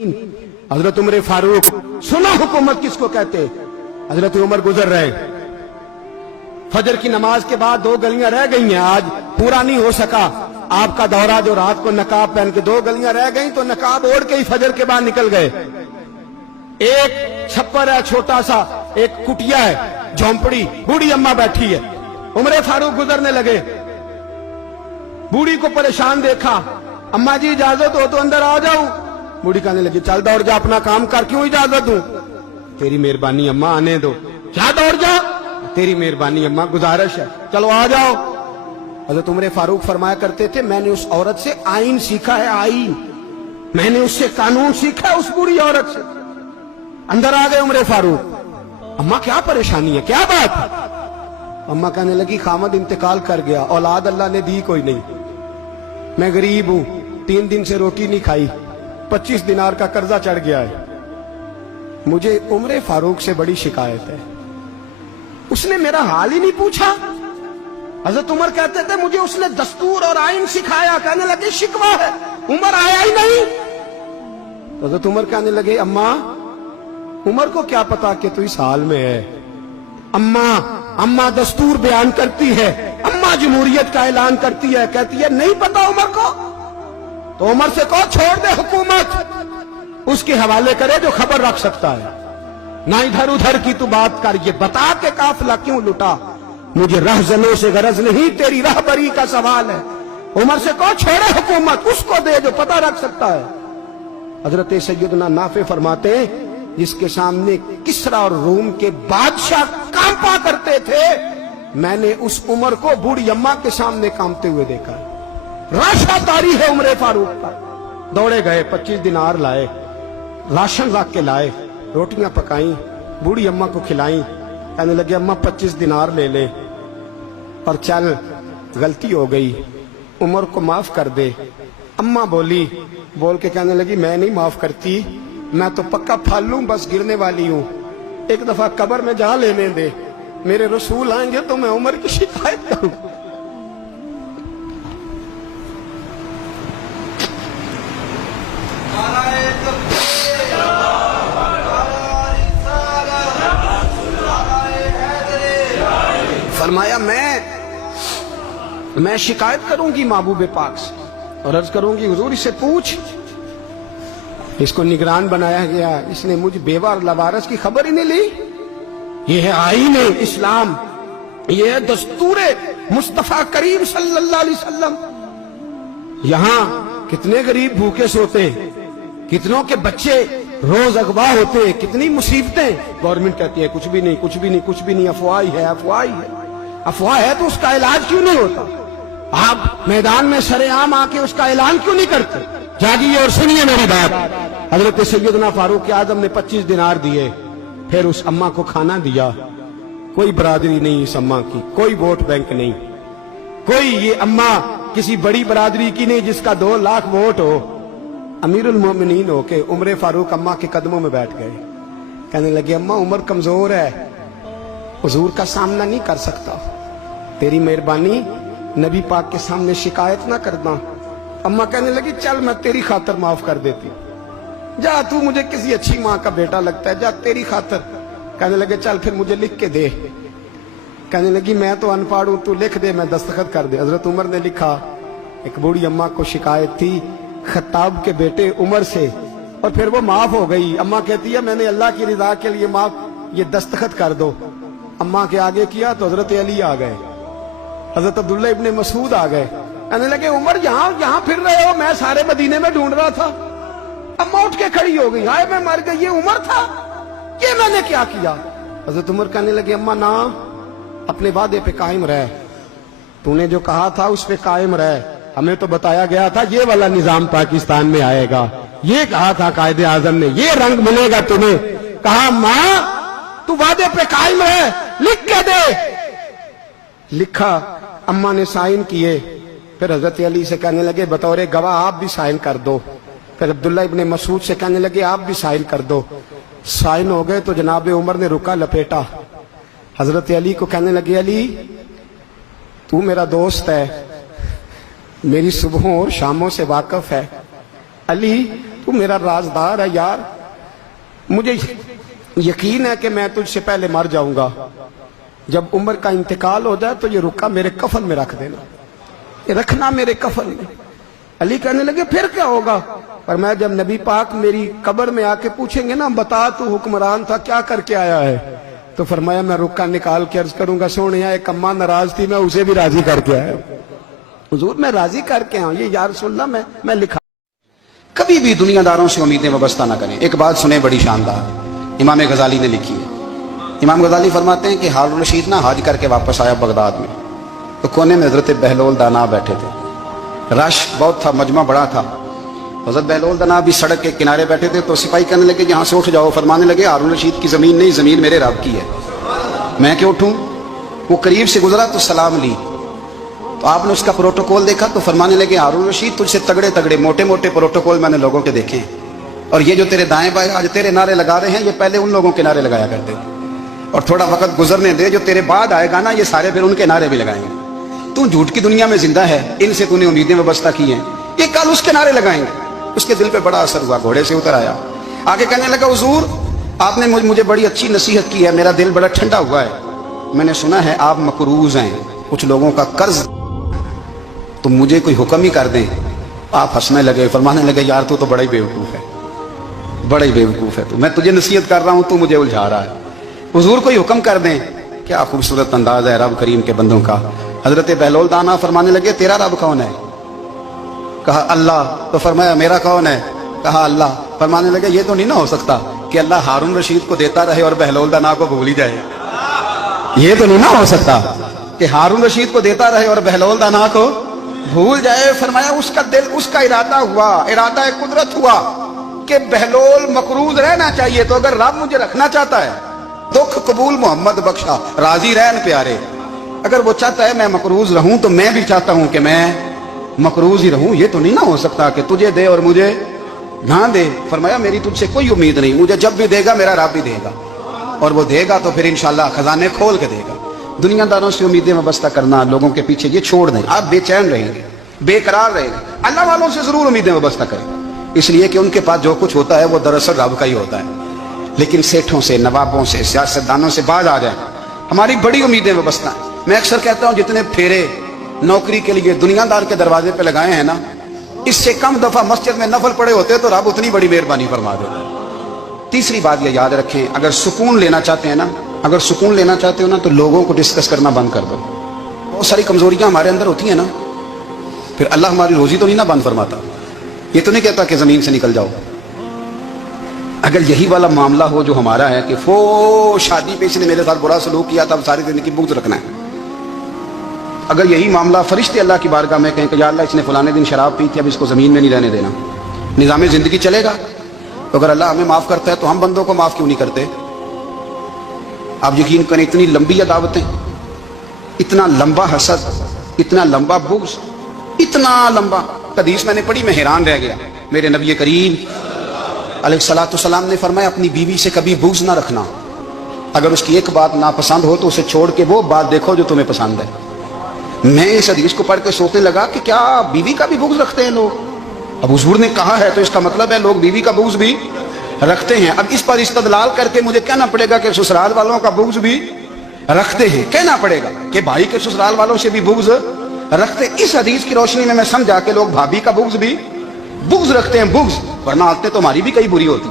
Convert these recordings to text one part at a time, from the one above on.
हजरत उमर फारूक, सुना हुकूमत किसको कहते। हजरत उमर गुजर रहे, फजर की नमाज के बाद 2 गलियां रह गई हैं, आज पूरा नहीं हो सका आपका दौरा, जो रात को नकाब पहन के 2 गलियां रह गई तो नकाब ओढ़ के ही फजर के बाद निकल गए। एक छप्पर है छोटा सा, एक कुटिया है, झोंपड़ी, बूढ़ी अम्मा बैठी है। उमर फारूक गुजरने लगे, बूढ़ी को परेशान देखा, अम्मा जी इजाजत हो तो अंदर आ जाऊं। बूढ़ी कहने लगी चल दौड़ जा, अपना काम कर, क्यों इजाजत दूं। तेरी मेहरबानी अम्मा, आने दो। क्या दौड़ जा, तेरी मेहरबानी अम्मा, गुजारिश है, चलो आ जाओ। हज़रत उमर फारूक फरमाया करते थे, मैंने उस औरत से आईन सीखा है, आईन, मैंने उससे कानून सीखा है, उस बूढ़ी औरत से। अंदर आ गए उमर फारूक, अम्मा क्या परेशानी है, क्या बात है। अम्मा कहने लगी खामद इंतकाल कर गया, औलाद अल्लाह ने दी कोई नहीं, मैं गरीब हूं, 3 दिन से रोटी नहीं खाई, 25 दिनार का कर्जा चढ़ गया है, मुझे उमर फारूक से बड़ी शिकायत है। उसने मेरा हाल ही नहीं पूछा। हजरत उमर कहते थे मुझे उसने दस्तूर और आइन सिखाया। कहने लगे शिकवा है, उमर आया ही नहीं। हजरत उमर कहने लगे अम्मा, उमर को क्या पता कि तू इस हाल में है। अम्मा दस्तूर बयान करती है, अम्मा जमहूरियत का ऐलान करती है, कहती है नहीं पता उमर को, तो उमर से कहो छोड़ दे हुकूमत, उसके हवाले करे जो खबर रख सकता है, ना इधर उधर की तू बात कर, ये बता के काफिला क्यों लुटा, मुझे रहजनों से गरज नहीं, तेरी रहबरी का सवाल है। उमर से कहो छोड़े हुकूमत, उसको दे जो पता रख सकता है। हजरत सैयदना नाफे फरमाते हैं, जिसके सामने किसरा और रूम के बादशाह कांपा करते थे, मैंने उस उमर को बूढ़ी अम्मा के सामने कांपते हुए देखा। राशादारी है उमर फारूक का। दौड़े गए, 25 दिनार लाए, राशन रख के लाए, रोटियां पकाई, बूढ़ी अम्मा को खिलाई। कहने लगे अम्मा 25 दिनार ले ले और चल, गलती हो गई, उमर को माफ कर दे। अम्मा बोली, बोल के कहने लगी मैं नहीं माफ करती, मैं तो पक्का फालू, बस गिरने वाली हूं, एक दफा कब्र में जा लेने दे, मेरे रसूल आएंगे तो मैं उमर की शिकायत करूं। फरमाया मैं शिकायत करूंगी महबूब पाक से और अर्ज करूंगी हुजूर इससे पूछ, इसको निगरान बनाया गया, इसने मुझ बेवा और लवारस की खबर ही नहीं ली। ये है आईन इस्लाम, ये है दस्तूर मुस्तफा करीम सल्लल्लाहु अलैहि वसल्लम। यहां कितने गरीब भूखे सोते, कितनों के बच्चे रोज अगवा होते, कितनी मुसीबतें। गवर्नमेंट कहती है कुछ भी नहीं, कुछ भी नहीं, कुछ भी नहीं, अफवाह ही है, अफवाह ही है। अफवाह है तो उसका इलाज क्यों नहीं होता। आप मैदान में सरेआम आके उसका ऐलान क्यों नहीं करते। जागिए और सुनिए मेरी बात। हजरत सैयदना फारूक आजम ने 25 दिनार दिए, फिर उस अम्मा को खाना दिया। कोई बरादरी नहीं इस अम्मा की, कोई वोट बैंक नहीं, कोई ये अम्मा किसी बड़ी बरादरी की नहीं जिसका 2 लाख वोट हो। अमीरुल मोमिनीन होके उमर फारूक अम्मा के कदमों में बैठ गए। कहने लगे अम्मा उमर कमजोर है, हुजूर का सामना नहीं कर सकता, तेरी मेहरबानी नबी पाक के सामने शिकायत ना करना। अम्मा कहने लगी चल मैं तेरी खातर माफ कर देती, जा तू मुझे किसी अच्छी माँ का बेटा लगता है, जा तेरी खातर। कहने लगे चल फिर मुझे लिख के दे। कहने लगी मैं तो अनपढ़ हूं, तू लिख दे, मैं दस्तखत कर दे। हजरत उमर ने लिखा। एक बूढ़ी अम्मा को शिकायत थी खत्ताब के बेटे उमर से, और फिर वो माफ हो गई। अम्मा कहती है मैंने अल्लाह की रिजा के लिए माफ, ये दस्तखत कर दो। अम्मा के आगे किया तो हजरत अली आ गए, हजरत अब्दुल्ला इब्ने मसूद आ गए। कहने लगे उमर यहाँ फिर रहे हो, मैं सारे मदीने में ढूंढ रहा था। अम्मा उठ के खड़ी हो गई, हाय मैं मर गई, ये उमर था, ये मैंने क्या किया। हजरत उमर कहने लगे अम्मा ना, अपने वादे पे कायम रह, तूने जो कहा था उस पे कायम रह। हमें तो बताया गया था ये वाला निजाम पाकिस्तान में आएगा, ये कहा था कायदे आजम ने, ये रंग मिलेगा तुम्हें। कहा मां तू वादे पे कायम रह, लिख के दे। लिखा, अम्मा ने साइन किए। फिर हजरत अली से कहने लगे बतौर गवाह आप भी साइन कर दो। फिर अब्दुल्ला इब्ने मसूद से कहने लगे आप भी साइन कर दो। साइन हो गए तो जनाब उमर ने रुका लपेटा। हजरत अली को कहने लगे अली तू मेरा दोस्त है, मेरी सुबहों और शामों से वाकिफ है, अली तू मेरा राजदार है यार, मुझे यकीन है कि मैं तुझसे पहले मर जाऊंगा, जब उम्र का इंतकाल हो जाए तो ये रुका मेरे कफन में रख देना, ये रखना मेरे कफन में। अली कहने लगे फिर क्या होगा? पर मैं जब नबी पाक मेरी कब्र में आके पूछेंगे ना, बता तू हुक्मरान था क्या करके आया है, तो फरमाया मैं रुका निकाल के अर्ज करूंगा, सोने एक अम्मा नाराज थी मैं उसे भी राजी करके आया, हुजूर मैं राजी करके आऊं, ये या रसूलल्लाह मैं लिखा। कभी भी दुनियादारों से उम्मीदें वाबस्ता ना करें। एक बात सुने बड़ी शानदार, इमाम गजाली ने लिखी है। इमाम गजाली फरमाते हैं कि हारून रशीद ना हज करके वापस आया बगदाद में, तो कोने में हजरत बहलोल दाना बैठे थे, रश बहुत था, मजमा बड़ा था। हजरत बहलोल दाना भी सड़क के किनारे बैठे थे, तो सिपाही कहने लगे यहाँ से उठ जाओ। फरमाने लगे हारून रशीद की जमीन नहीं, जमीन मेरे रब की है, मैं क्यों उठूं? वो करीब से गुजरा तो सलाम ली, तो आपने उसका प्रोटोकॉल देखा तो फरमाने लगे हारून रशीद तुझसे तगड़े तगड़े मोटे मोटे प्रोटोकॉल मैंने लोगों के देखे हैं, और ये जो तेरे दाएं बाएं आज तेरे नारे लगा रहे हैं, ये पहले उन लोगों के नारे लगाया करते थे, और थोड़ा वक्त गुजरने दे, जो तेरे बाद आएगा ना ये सारे फिर उनके नारे भी लगाएंगे। तू झूठ की दुनिया में जिंदा है, इनसे तूने उम्मीदें वाबस्ता की हैं, ये कल उसके नारे लगाएंगे। उसके दिल पे बड़ा असर हुआ, घोड़े से उतर आया, आगे कहने लगा हुजूर आपने मुझे बड़ी अच्छी नसीहत की है, मेरा दिल बड़ा ठंडा हुआ है, मैंने सुना है आप मकरूज हैं, कुछ लोगों का कर्ज, तो मुझे कोई हुक्म ही कर दें। आप हंसने लगे, फरमाने लगे यार तू तो बड़ा ही बेवकूफ है, बड़ा ही बेवकूफ है तू, मैं तुझे नसीहत कर रहा हूं तू मुझे उलझा रहा है, हुजूर कोई हुक्म कर दें। क्या खूबसूरत अंदाज है रब करीम के बंदों का। हजरत बहलोल दाना फरमाने लगे तेरा रब कौन है? कहा अल्लाह। तो फरमाया मेरा कौन है? कहा अल्लाह। फरमाने लगे ये तो नहीं ना हो सकता कि अल्लाह हारून रशीद को देता रहे और बहलोल दाना को भूल ही जाए, ये तो नहीं ना हो सकता कि हारून रशीद को देता रहे और बहलोल दाना को भूल जाए। फरमाया उसका दिल, उसका इरादा हुआ, इरादा कुदरत हुआ कि बहलोल मकरूज रहना चाहिए, तो अगर रब मुझे रखना चाहता है, दुख कबूल मोहम्मद बख्शा राजी रहन प्यारे, अगर वो चाहता है मैं मकरूज रहूं तो मैं भी चाहता हूं कि मैं मकरूज ही रहूं, ये तो नहीं ना हो सकता कि तुझे दे और मुझे ना दे। फरमाया मेरी तुझसे कोई उम्मीद नहीं, मुझे जब भी देगा मेरा रब भी देगा, और वो देगा तो फिर इंशाल्लाह खजाने खोल के देगा। दुनियादारों से उम्मीदें वाबस्ता करना, लोगों के पीछे, ये छोड़ दें, आप बेचैन रहेंगे, बेकरार रहेंगे। अल्लाह वालों से जरूर उम्मीदें वाबस्ता करें, इसलिए कि उनके पास जो कुछ होता है वो दरअसल रब का ही होता है। लेकिन सेठों से, नवाबों से, सियासतदानों से बाज आ जाए, हमारी बड़ी उम्मीदें वाबस्ता है। मैं अक्सर कहता हूं जितने फेरे नौकरी के लिए दुनियादार के दरवाजे पे लगाए हैं ना, इससे कम दफा मस्जिद में नफल पड़े होते तो रब उतनी बड़ी मेहरबानी फरमा देता। तीसरी बात ये याद रखें, अगर सुकून लेना चाहते हैं ना, अगर सुकून लेना चाहते हो ना, तो लोगों को डिस्कस करना बंद कर दो। बहुत सारी कमजोरियां हमारे अंदर होती हैं ना, फिर अल्लाह हमारी रोजी तो नहीं ना बंद फरमाता, ये तो नहीं कहता कि जमीन से निकल जाओ। अगर यही वाला मामला हो जो हमारा है कि वो शादी पे इसने मेरे साथ बुरा सलूक किया था, अब सारी जिंदगी बुग़्ज़ रखना है, अगर यही मामला फरिश्ते अल्लाह की बारगाह में कहें कि या अल्लाह इसने फलाने दिन शराब पी थी, अब इसको जमीन में नहीं रहने देना, निज़ाम जिंदगी चलेगा, तो अगर अल्लाह हमें माफ करता है तो हम बंदों को माफ क्यों नहीं करते? आप यकीन करें, इतनी लंबी अदावतें, इतना लंबा हसद, इतना लंबा बुग़्ज़, इतना लंबा। हदीस मैंने पढ़ी, मैं हैरान रह गया। मेरे नबी करीम अलैहिस्सलाम ने फरमाया अपनी बीवी से कभी बुग़्ज़ ना रखना, अगर उसकी एक बात नापसंद हो तो उसे छोड़ के वो बात देखो जो तुम्हें पसंद है। मैं इस हदीस को पढ़ के सोचने लगा कि क्या बीवी का भी बुग़्ज़ रखते हैं लोग? अब हुजूर ने कहा है तो इसका मतलब है लोग बीवी का बुग़्ज़ भी रखते हैं। अब इस पर इस्तदलाल करके मुझे कहना पड़ेगा कि ससुराल वालों का बुग़्ज़ भी रखते हैं, कहना पड़ेगा कि भाई के ससुराल वालों से भी बुग़्ज़ रखते। इस हदीस की रोशनी में मैं समझा कि लोग भाभी का बुग़्ज़ भी बुग़्ज़ रखते हैं, बुग़्ज़, वरना आदतें तो हमारी भी कई बुरी होती।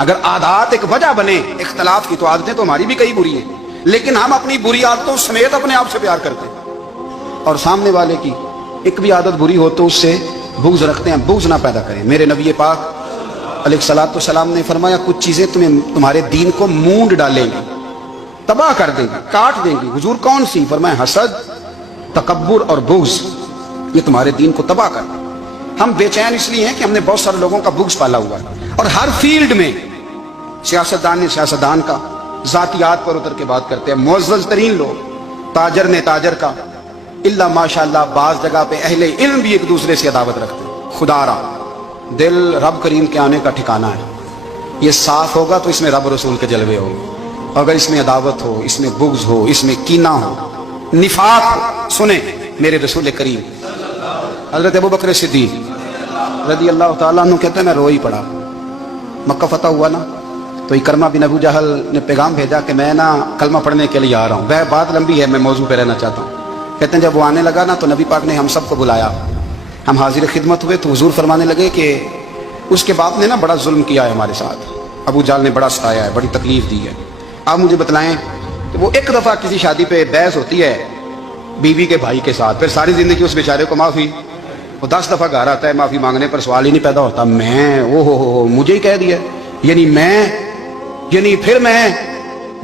अगर आदत एक वजह बने इख्तलाफ की तो आदतें तो हमारी भी कई बुरी हैं, लेकिन हम अपनी बुरी आदतों समेत अपने आप से प्यार करते हैं, और सामने वाले की एक भी आदत बुरी हो तो उससे बुग़्ज़ रखते हैं। बुग़्ज़ ना पैदा करें। मेरे नबी पाक अलैहिस्सलाम ने फरमाया कुछ चीजें तुम्हारे दीन को मूंड डालेंगी, तबाह कर देंगी, काट देंगी। हुजूर कौन सी? फरमाया हसद, तकब्बुर और बुग़्ज़, ये तुम्हारे दीन को तबाह कर देंगे। हम बेचैन इसलिए हैं कि हमने बहुत सारे लोगों का बुग़्ज़ पाला हुआ है, और हर फील्ड में सियासतदान ने सियासतदान का, जातियात पर उतर के बात करते हैं, मुअज़्ज़ज़ तरीन लोग, ताजर ने ताजर का, इल्ला माशाअल्लाह बाज़ जगह पे अहले इल्म भी एक दूसरे से अदावत रखते हैं। खुदारा दिल रब करीम के आने का ठिकाना है, ये साफ होगा तो इसमें रब रसूल के जलवे होंगे। अगर इसमें अदावत हो, इसमें बुग़्ज़ हो, इसमें कीना हो, निफाक हो, सुने मेरे रसूल करीम हज़रत अबू बकर सिद्दीक़ रज़ी अल्लाह तआला अन्हु कहते हैं मैं रो ही पड़ा। मक्का फतह हुआ ना, तो इकरमा बिन अबू जहल ने पैगाम भेजा कि मैं ना कलमा पढ़ने के लिए आ रहा हूँ। वह बात लंबी है, मैं मौजू पे रहना चाहता हूँ। कहते हैं जब वो आने लगा ना तो नबी पाक ने हम सबको बुलाया, हम हाजिर खिदमत हुए तो हुजूर फरमाने लगे कि उसके बाप ने ना बड़ा जुल्म किया है हमारे साथ, अबू जाल ने बड़ा सताया है, बड़ी तकलीफ दी है। आप मुझे बतलाएं कि वो एक दफ़ा किसी शादी पे बहस होती है बीवी के भाई के साथ, फिर सारी जिंदगी उस बेचारे को माफ़ी, वो 10 दफ़ा घर आता है माफ़ी मांगने पर सवाल ही नहीं पैदा होता। मैं हो मुझे ही कह दिया, यानी फिर मैं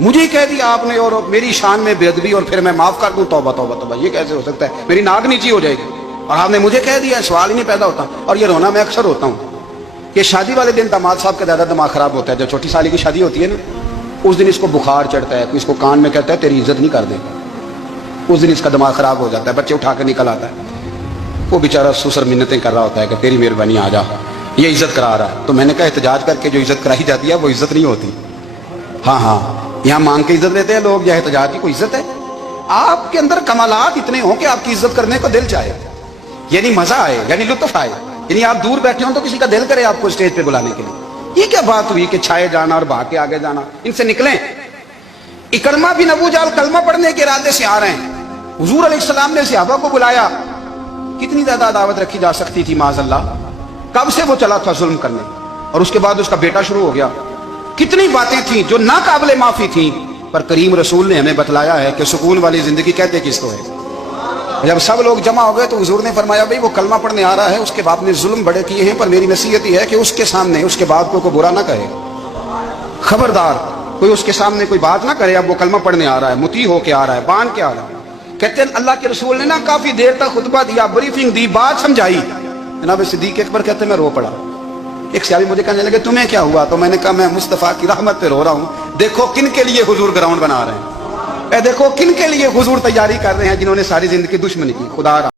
मुझे ही कह दिया आपने और मेरी शान में बेअदबी और फिर मैं माफ़ कर दूँ? तौबा तौबा तौबा, ये कैसे हो सकता है? मेरी नाक नीची हो जाएगी और आपने मुझे कह दिया, सवाल ही नहीं पैदा होता। और ये रोना मैं अक्सर होता हूँ कि शादी वाले दिन दामाद साहब का ज़्यादा दिमाग ख़राब होता है। जब छोटी साली की शादी होती है ना, उस दिन इसको बुखार चढ़ता है, इसको कान में कहता है तेरी इज्जत नहीं कर देगा, उस दिन इसका दिमाग ख़राब हो जाता है, बच्चे उठा कर निकल आता है। वो बेचारा सुसर मिन्नतें कर रहा होता है कि तेरी मेहरबानी आ जा, ये इज्जत करा रहा है। तो मैंने कहा एहतजाज करके जो इज्जत कराई जाती है वो इज्जत नहीं होती। हाँ, यहाँ मांग के इज्जत लेते हैं लोग, या एहतजाज की कोई इज्जत है? आपके अंदर कमालात इतने हों कि आपकी इज्जत करने को दिल चाहे, यानी मजा आए, यानी लुत्फ आए, यानी आप दूर बैठे हो तो किसी का दिल करे आपको स्टेज पे बुलाने के लिए। ये क्या बात हुई कि छाए जाना और भाग के आगे जाना? इनसे निकलें। इकरमा बिन अबू जाल कलमा पढ़ने के इरादे से आ रहे हैं, हुजूर अलैहिस्सलाम ने सहाबा को बुलाया। कितनी ज्यादा दावत रखी जा सकती थी माज़अल्लाह? कब से वो चला था जुल्म करने, और उसके बाद उसका बेटा शुरू हो गया। कितनी बातें थी जो ना काबिल माफी थी, पर करीम रसूल ने हमें बतलाया है कि सुकून वाली जिंदगी कहते किसको है। जब सब लोग जमा हो गए तो हुजूर ने फरमाया भाई वो कलमा पढ़ने आ रहा है, उसके बाप ने जुल्म बड़े किए हैं, पर मेरी नसीहत ही है कि उसके सामने उसके बाप को बुरा ना कहे, खबरदार कोई उसके सामने कोई बात ना करे। अब वो कलमा पढ़ने आ रहा है, मुती होके आ रहा है, बांध के आ रहा है। कहते हैं अल्लाह के रसूल ने ना काफी देर तक खुतबा दिया, ब्रीफिंग दी, बात समझाई। जनाब सिद्दीक अकबर कहते मैं रो पड़ा। एक सहाबी मुझे कहने लगे तुम्हें क्या हुआ? तो मैंने कहा मैं मुस्तफ़ा की रहमत पे रो रहा हूँ। देखो किन के लिए हुजूर ग्राउंड बना रहे हैं, देखो किन के लिए हुजूर तैयारी कर रहे हैं जिन्होंने सारी जिंदगी दुश्मनी की। खुदा